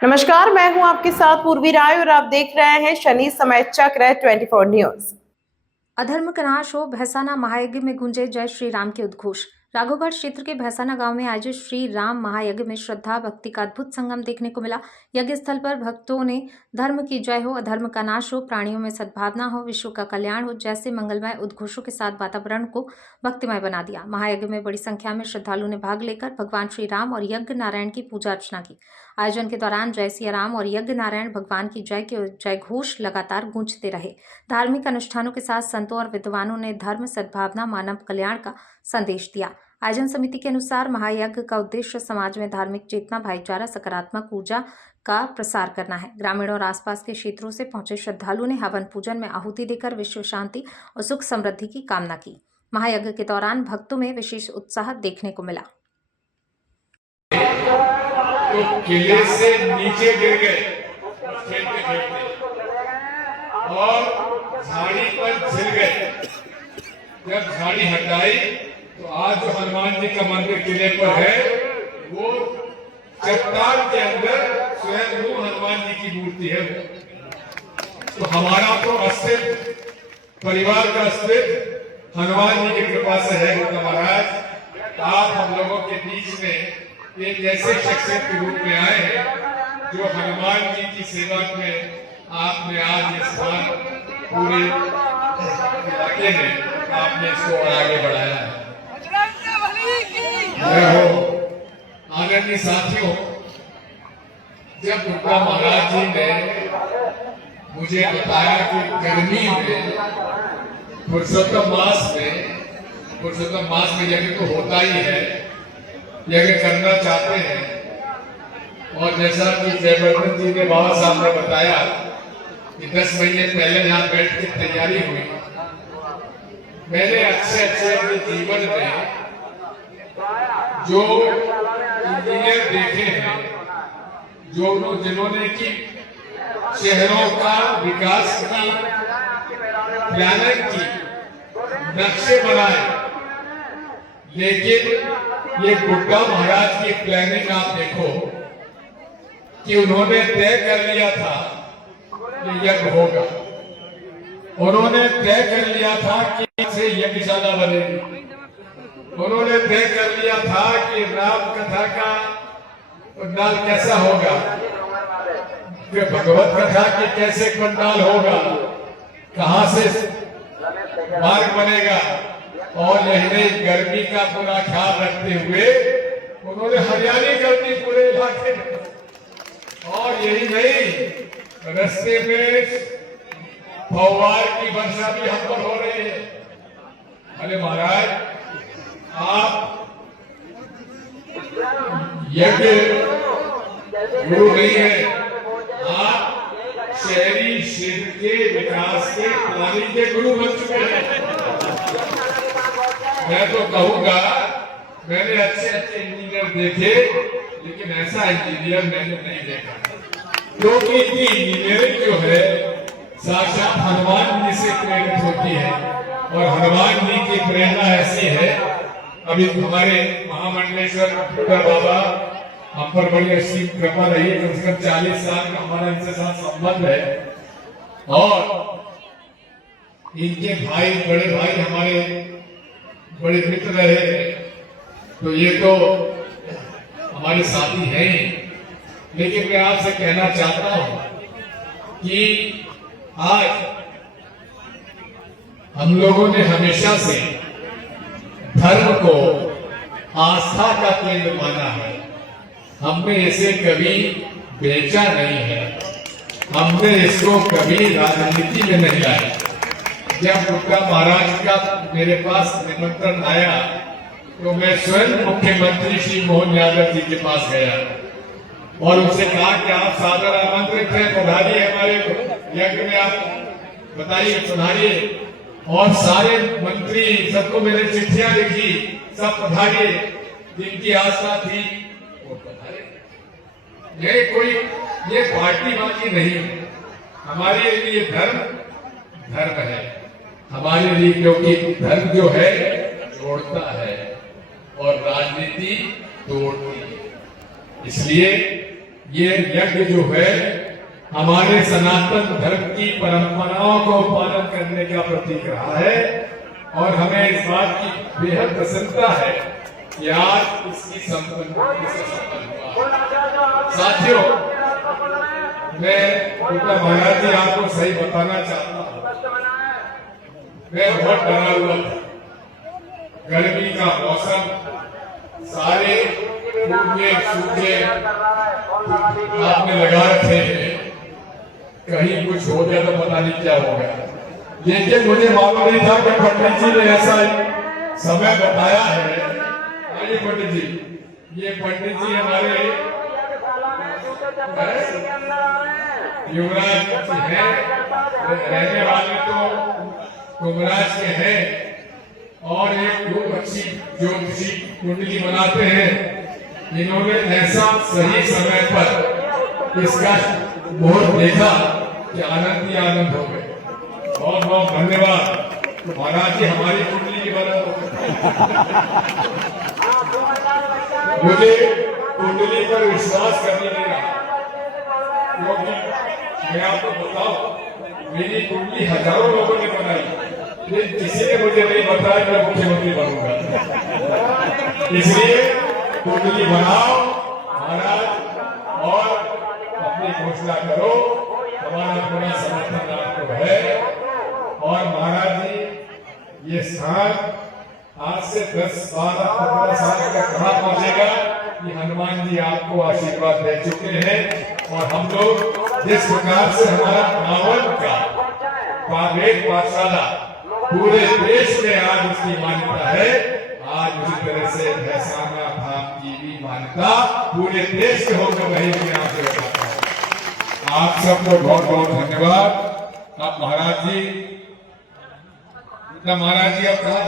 नमस्कार, मैं हूं आपके साथ पूर्वी राय और आप देख रहे हैं शनि समय चक्र 24 न्यूज। अधर्म का नाश हो, भैसाना महायज्ञ में गूंजे जय श्री राम के उद्घोष। राघोगढ़ क्षेत्र के भैसाना गांव में आयोजित श्री राम महायज्ञ में श्रद्धा भक्ति का अद्भुत संगम देखने को मिला। यज्ञ स्थल पर भक्तों ने धर्म की जय हो, अधर्म का नाश हो, प्राणियों में सद्भावना हो, विश्व का कल्याण हो जैसे मंगलमय उद्घोषों के साथ वातावरण को भक्तिमय बना दिया। महायज्ञ में बड़ी संख्या में श्रद्धालुओं ने भाग लेकर भगवान श्री राम और यज्ञ नारायण की पूजा अर्चना की। आयोजन के दौरान जय सिया राम और यज्ञ नारायण भगवान की जय के जय घोष लगातार गूंजते रहे। धार्मिक अनुष्ठानों के साथ संतों और विद्वानों ने धर्म, सद्भावना, मानव कल्याण का संदेश दिया। आयोजन समिति के अनुसार महायज्ञ का उद्देश्य समाज में धार्मिक चेतना, भाईचारा, सकारात्मक ऊर्जा का प्रसार करना है। ग्रामीण और आसपास के क्षेत्रों से पहुंचे श्रद्धालुओं ने हवन पूजन में आहुति देकर विश्व शांति और सुख समृद्धि की कामना की। महायज्ञ के दौरान भक्तों में विशेष उत्साह देखने को मिला। तो किले से नीचे गिर गए खेलते खेलते और झाड़ी पर झिल गए। जब झाड़ी हटाई तो आज जो हनुमान जी का मंदिर किले पर है वो चट्टान के अंदर स्वयं वो हनुमान जी की मूर्ति है। तो हमारा तो अस्तित्व, परिवार का अस्तित्व हनुमान जी की कृपा से है। महाराज, आप हम लोगों के बीच में एक ऐसे शख्सियत के रूप में आए हैं जो हनुमान जी की सेवा में आपने आज ये स्थान पूरे इलाके में आपने इसको आगे बढ़ाया है। आदरणीय साथियों, जब दुर्गा महाराज जी ने मुझे बताया कि गर्मी में पुरुषोत्तम मास में यज्ञ तो होता ही है, यज्ञ करना चाहते हैं, और जैसा कि जयवर्धन जी ने बाबा साहब ने बताया कि 10 महीने पहले यहाँ बैठ के तैयारी हुई। मैंने अच्छे अपने जीवन में जो इंजीनियर देखे हैं, जिन्होंने की शहरों का विकास की प्लानिंग की, नक्शे बनाए, लेकिन ये बुड्ढा महाराज की प्लानिंग आप देखो कि उन्होंने तय कर लिया था कि यज्ञ होगा। उन्होंने तय कर लिया था कि से यज्ञशाला बनेगी। उन्होंने तय कर लिया था कि राम कथा का पंडाल कैसा होगा, कि भगवत कथा की कैसे पंडाल होगा, कहां से मार्ग बनेगा, और यही नहीं गर्मी का पूरा ख्याल रखते हुए उन्होंने हरियाली कर दी पूरे इलाके में। और यही नहीं, रास्ते में फव्वार की वर्षा भी हम पर हो रही है। अरे महाराज, आप यज्ञ गुरु नहीं है, आप शहरी क्षेत्र के विकास के प्लानिंग के गुरु बन चुके हैं। मैं तो कहूंगा, मैंने अच्छे इंजीनियर देखे, लेकिन ऐसा इंजीनियर मैंने नहीं देखा, क्योंकि इंजीनियरिंग जो है साक्षात हनुमान जी से प्रेरित होती है। और हनुमान जी की प्रेरणा ऐसी है, अभी हमारे महामंडलेश्वर बाबा हम पर बड़ी अच्छी कृपा रही, कम से कम 40 साल का हमारा इनके साथ संबंध है, और इनके भाई, बड़े भाई हमारे बड़े मित्र रहे, तो ये तो हमारे साथी हैं ही। लेकिन मैं आपसे कहना चाहता हूं कि आज हम लोगों ने हमेशा से धर्म को आस्था का केंद्र माना है। हमने इसे कभी बेचा नहीं है, हमने इसको कभी राजनीति में नहीं लाया। जब दुर्गा महाराज का मेरे पास निमंत्रण आया तो मैं स्वयं मुख्यमंत्री श्री मोहन यादव जी के पास गया और उनसे कहा कि आप सादर आमंत्रित हैं, पधारिए हमारे यज्ञ में, आप बताइए, पधारिए। और सारे मंत्री सबको मैंने चिट्ठियां लिखी, सब पधारिए, जिनकी आस्था थी वो पधारे। ये पार्टी बाकी नहीं, हमारे लिए धर्म है हमारे लिए, क्योंकि धर्म जो है जोड़ता है और राजनीति तोड़ती है। इसलिए ये यज्ञ जो है हमारे सनातन धर्म की परंपराओं को पालन करने का प्रतीक रहा है और हमें इस बात की बेहद प्रसन्नता है कि आज इसकी संपन्न हुआ। साथियों, मैं पिता महाराज जी आपको सही बताना चाहता हूँ, मैं बहुत डरा हुआ था। गर्मी का मौसम, सारे सूखे सूखे आपने लगा रखे हैं, कहीं कुछ हो गया तो पता नहीं क्या हो गया। लेकिन मुझे मालूम नहीं था कि पंडित जी ने ऐसा समय बताया है। आइए पंडित जी, ये पंडित जी हमारे युवराज जी हैं, रहने वाले तो कुमराज के हैं और एक खूब अच्छी ज्योतिषी कुंडली बनाते हैं। इन्होंने ऐसा सही समय पर इसका मुहूर्त देखा कि आनंद ही आनंद हो गए। बहुत बहुत धन्यवाद। तो महाराज जी हमारी कुंडली की बना मुझे कुंडली पर विश्वास करने नहीं रहा, क्योंकि मैं आपको बताऊं मेरी कुंडली हजारों लोगों ने बनाई, लेकिन किसी ने मुझे नहीं बताया कि मैं मुख्यमंत्री बनूंगा। इसलिए कुंडली बनाओ महाराज और अपनी घोषणा करो, हमारा पूरा समर्थन आपको है। और महाराज जी, ये स्थान आज से 10, 12, 15 साल तक कहाँ पहुंचेगा, कि हनुमान जी आपको आशीर्वाद दे चुके हैं। और हम लोग जिस प्रकार से हमारा रावण का वेद पाठशाला पूरे देश में आज उसकी मान्यता है, आज उसी तरह से भैसाना धाम की भी मान्यता पूरे देश में होकर वही भी यहाँ से बताता हूँ। आप सबको बहुत बहुत धन्यवाद। अब महाराज जी अब कहाँ